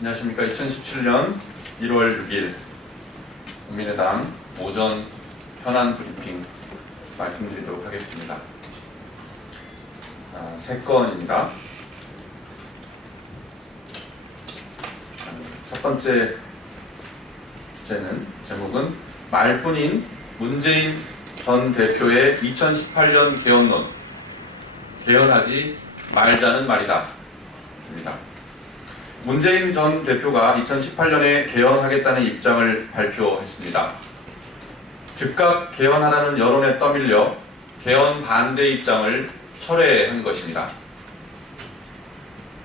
안녕하십니까. 2017년 1월 6일 국민의당 오전 현안 브리핑 말씀드리도록 하겠습니다. 세 건입니다. 첫 번째 주제는 제목은 말뿐인 문재인 전 대표의 2018년 개헌론, 개헌하지 말자는 말이다 입니다. 문재인 전 대표가 2018년에 개헌하겠다는 입장을 발표했습니다. 즉각 개헌하라는 여론에 떠밀려 개헌 반대 입장을 철회한 것입니다.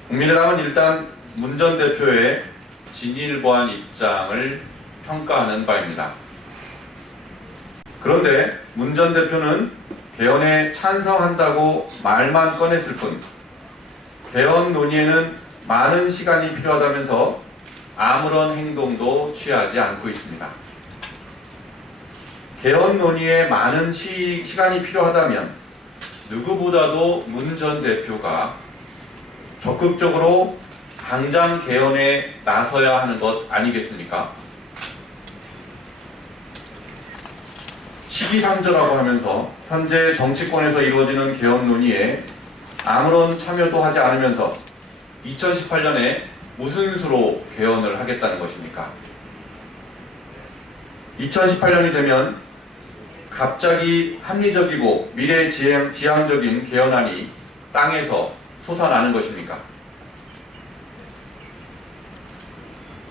국민의당은 일단 문 전 대표의 진일보한 입장을 평가하는 바입니다. 그런데 문 전 대표는 개헌에 찬성한다고 말만 꺼냈을 뿐 개헌 논의에는 많은 시간이 필요하다면서 아무런 행동도 취하지 않고 있습니다. 개헌 논의에 많은 시간이 필요하다면 누구보다도 문 전 대표가 적극적으로 당장 개헌에 나서야 하는 것 아니겠습니까? 시기상조라고 하면서 현재 정치권에서 이루어지는 개헌 논의에 아무런 참여도 하지 않으면서 2018년에 무슨 수로 개헌을 하겠다는 것입니까? 2018년이 되면 갑자기 합리적이고 미래지향적인 개헌안이 땅에서 솟아나는 것입니까?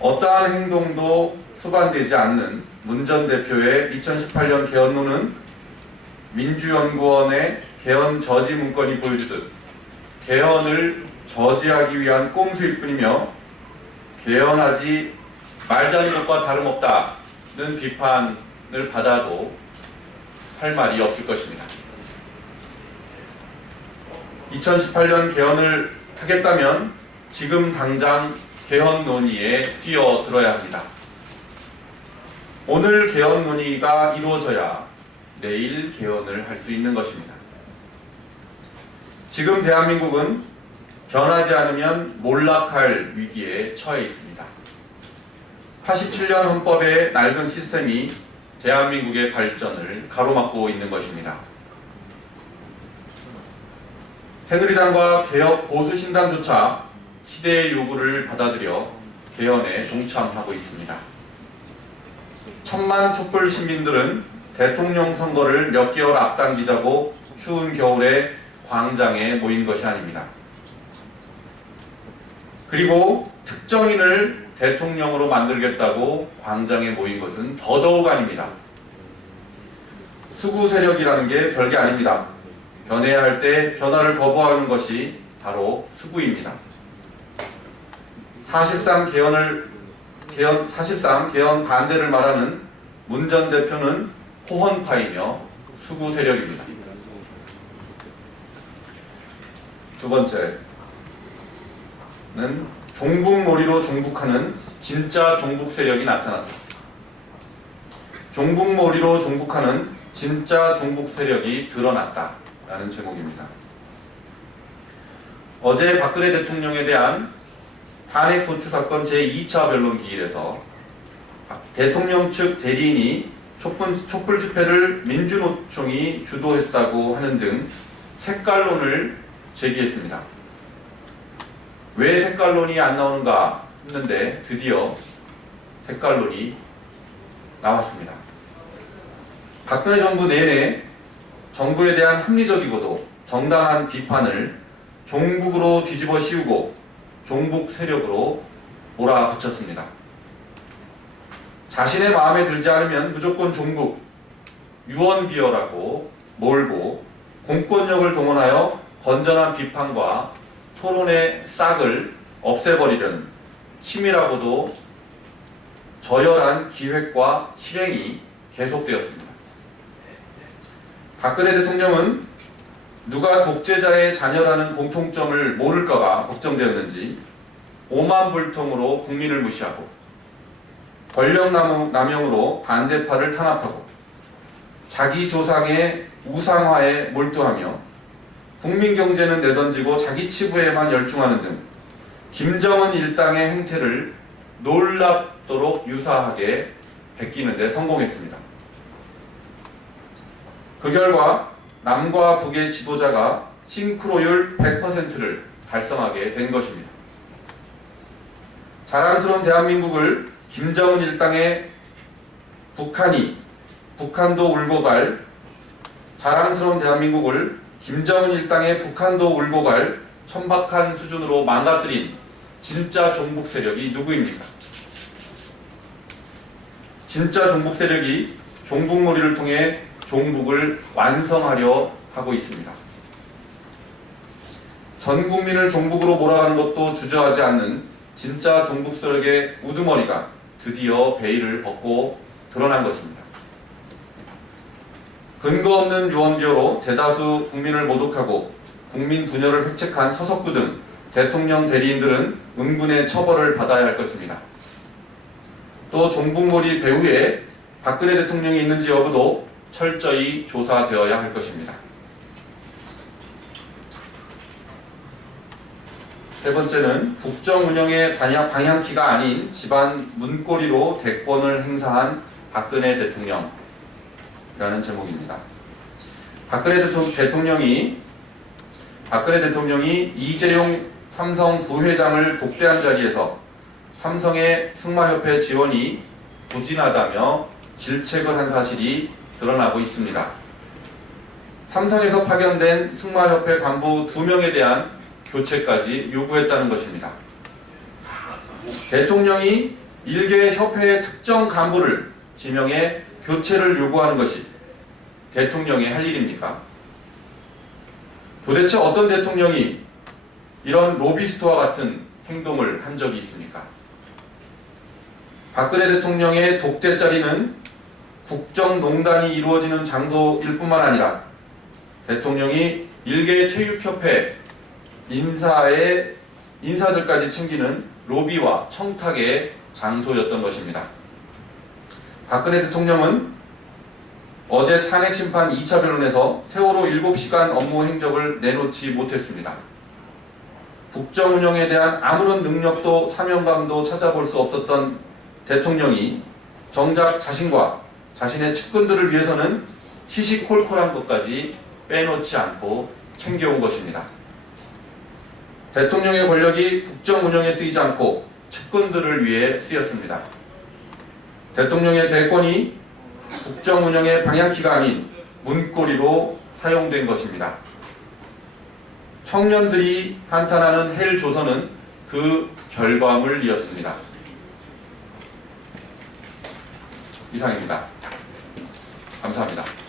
어떠한 행동도 수반되지 않는 문 전 대표의 2018년 개헌론은 민주연구원의 개헌 저지 문건이 보여주듯 개헌을 저지하기 위한 꼼수일 뿐이며 개헌하지 말자는 것과 다름없다는 비판을 받아도 할 말이 없을 것입니다. 2018년 개헌을 하겠다면 지금 당장 개헌 논의에 뛰어들어야 합니다. 오늘 개헌 논의가 이루어져야 내일 개헌을 할 수 있는 것입니다. 지금 대한민국은 변하지 않으면 몰락할 위기에 처해 있습니다. 87년 헌법의 낡은 시스템이 대한민국의 발전을 가로막고 있는 것입니다. 새누리당과 개혁 보수신당조차 시대의 요구를 받아들여 개헌에 동참하고 있습니다. 천만 촛불 시민들은 대통령 선거를 몇 개월 앞당기자고 추운 겨울에 광장에 모인 것이 아닙니다. 그리고 특정인을 대통령으로 만들겠다고 광장에 모인 것은 더더욱 아닙니다. 수구 세력이라는 게 별게 아닙니다. 변해야 할 때 변화를 거부하는 것이 바로 수구입니다. 사실상 개헌 반대를 말하는 문 전 대표는 호헌파이며 수구 세력입니다. 두 번째는 종북몰이로 종북하는 진짜 종북 세력이 나타났다. 종북몰이로 종북하는 진짜 종북 세력이 드러났다라는 제목입니다. 어제 박근혜 대통령에 대한 탄핵 소추 사건 제2차 변론 기일에서 대통령 측 대리인이 촛불 집회를 민주노총이 주도했다고 하는 등 색깔론을 제기했습니다. 왜 색깔론이 안 나오는가 했는데 드디어 색깔론이 나왔습니다. 박근혜 정부 내내 정부에 대한 합리적이고도 정당한 비판을 종북으로 뒤집어 씌우고 종북 세력으로 몰아붙였습니다. 자신의 마음에 들지 않으면 무조건 종북, 유언비어라고 몰고 공권력을 동원하여 건전한 비판과 토론의 싹을 없애버리려는 치밀하고도 저열한 기획과 실행이 계속되었습니다. 박근혜 대통령은 누가 독재자의 자녀라는 공통점을 모를까가 걱정되었는지 오만불통으로 국민을 무시하고 권력 남용으로 반대파를 탄압하고 자기 조상의 우상화에 몰두하며 국민 경제는 내던지고 자기 치부에만 열중하는 등 김정은 일당의 행태를 놀랍도록 유사하게 베끼는 데 성공했습니다. 그 결과 남과 북의 지도자가 싱크로율 100%를 달성하게 된 것입니다. 자랑스러운 대한민국을 김정은 일당의 북한도 울고 갈 자랑스러운 대한민국을 김정은 일당의 북한도 울고 갈 천박한 수준으로 망가뜨린 진짜 종북 세력이 누구입니까? 진짜 종북 세력이 종북몰이를 통해 종북을 완성하려 하고 있습니다. 전 국민을 종북으로 몰아가는 것도 주저하지 않는 진짜 종북 세력의 우두머리가 드디어 베일을 벗고 드러난 것입니다. 근거 없는 유언비어로 대다수 국민을 모독하고 국민 분열을 획책한 서석구 등 대통령 대리인들은 응분의 처벌을 받아야 할 것입니다. 또 종북몰이 배후에 박근혜 대통령이 있는지 여부도 철저히 조사되어야 할 것입니다. 세 번째는 국정 운영의 방향키가 아닌 집안 문고리로 대권을 행사한 박근혜 대통령이라는 제목입니다. 박근혜 대통령이 이재용 삼성 부회장을 독대한 자리에서 삼성의 승마협회 지원이 부진하다며 질책을 한 사실이 드러나고 있습니다. 삼성에서 파견된 승마협회 간부 2명에 대한 교체까지 요구했다는 것입니다. 대통령이 일개 협회의 특정 간부를 지명해 교체를 요구하는 것이 대통령의 할 일입니까? 도대체 어떤 대통령이 이런 로비스트와 같은 행동을 한 적이 있습니까? 박근혜 대통령의 독대 자리는 국정농단이 이루어지는 장소일 뿐만 아니라 대통령이 일개 체육협회 인사들까지 챙기는 로비와 청탁의 장소였던 것입니다. 박근혜 대통령은 어제 탄핵심판 2차 변론에서 세월호 7시간 업무 행적을 내놓지 못했습니다. 국정 운영에 대한 아무런 능력도 사명감도 찾아볼 수 없었던 대통령이 정작 자신과 자신의 측근들을 위해서는 시시콜콜한 것까지 빼놓지 않고 챙겨온 것입니다. 대통령의 권력이 국정 운영에 쓰이지 않고 측근들을 위해 쓰였습니다. 대통령의 대권이 국정 운영의 방향키가 아닌 문고리로 사용된 것입니다. 청년들이 한탄하는 헬조선은 그 결과물이었습니다. 이상입니다. 감사합니다.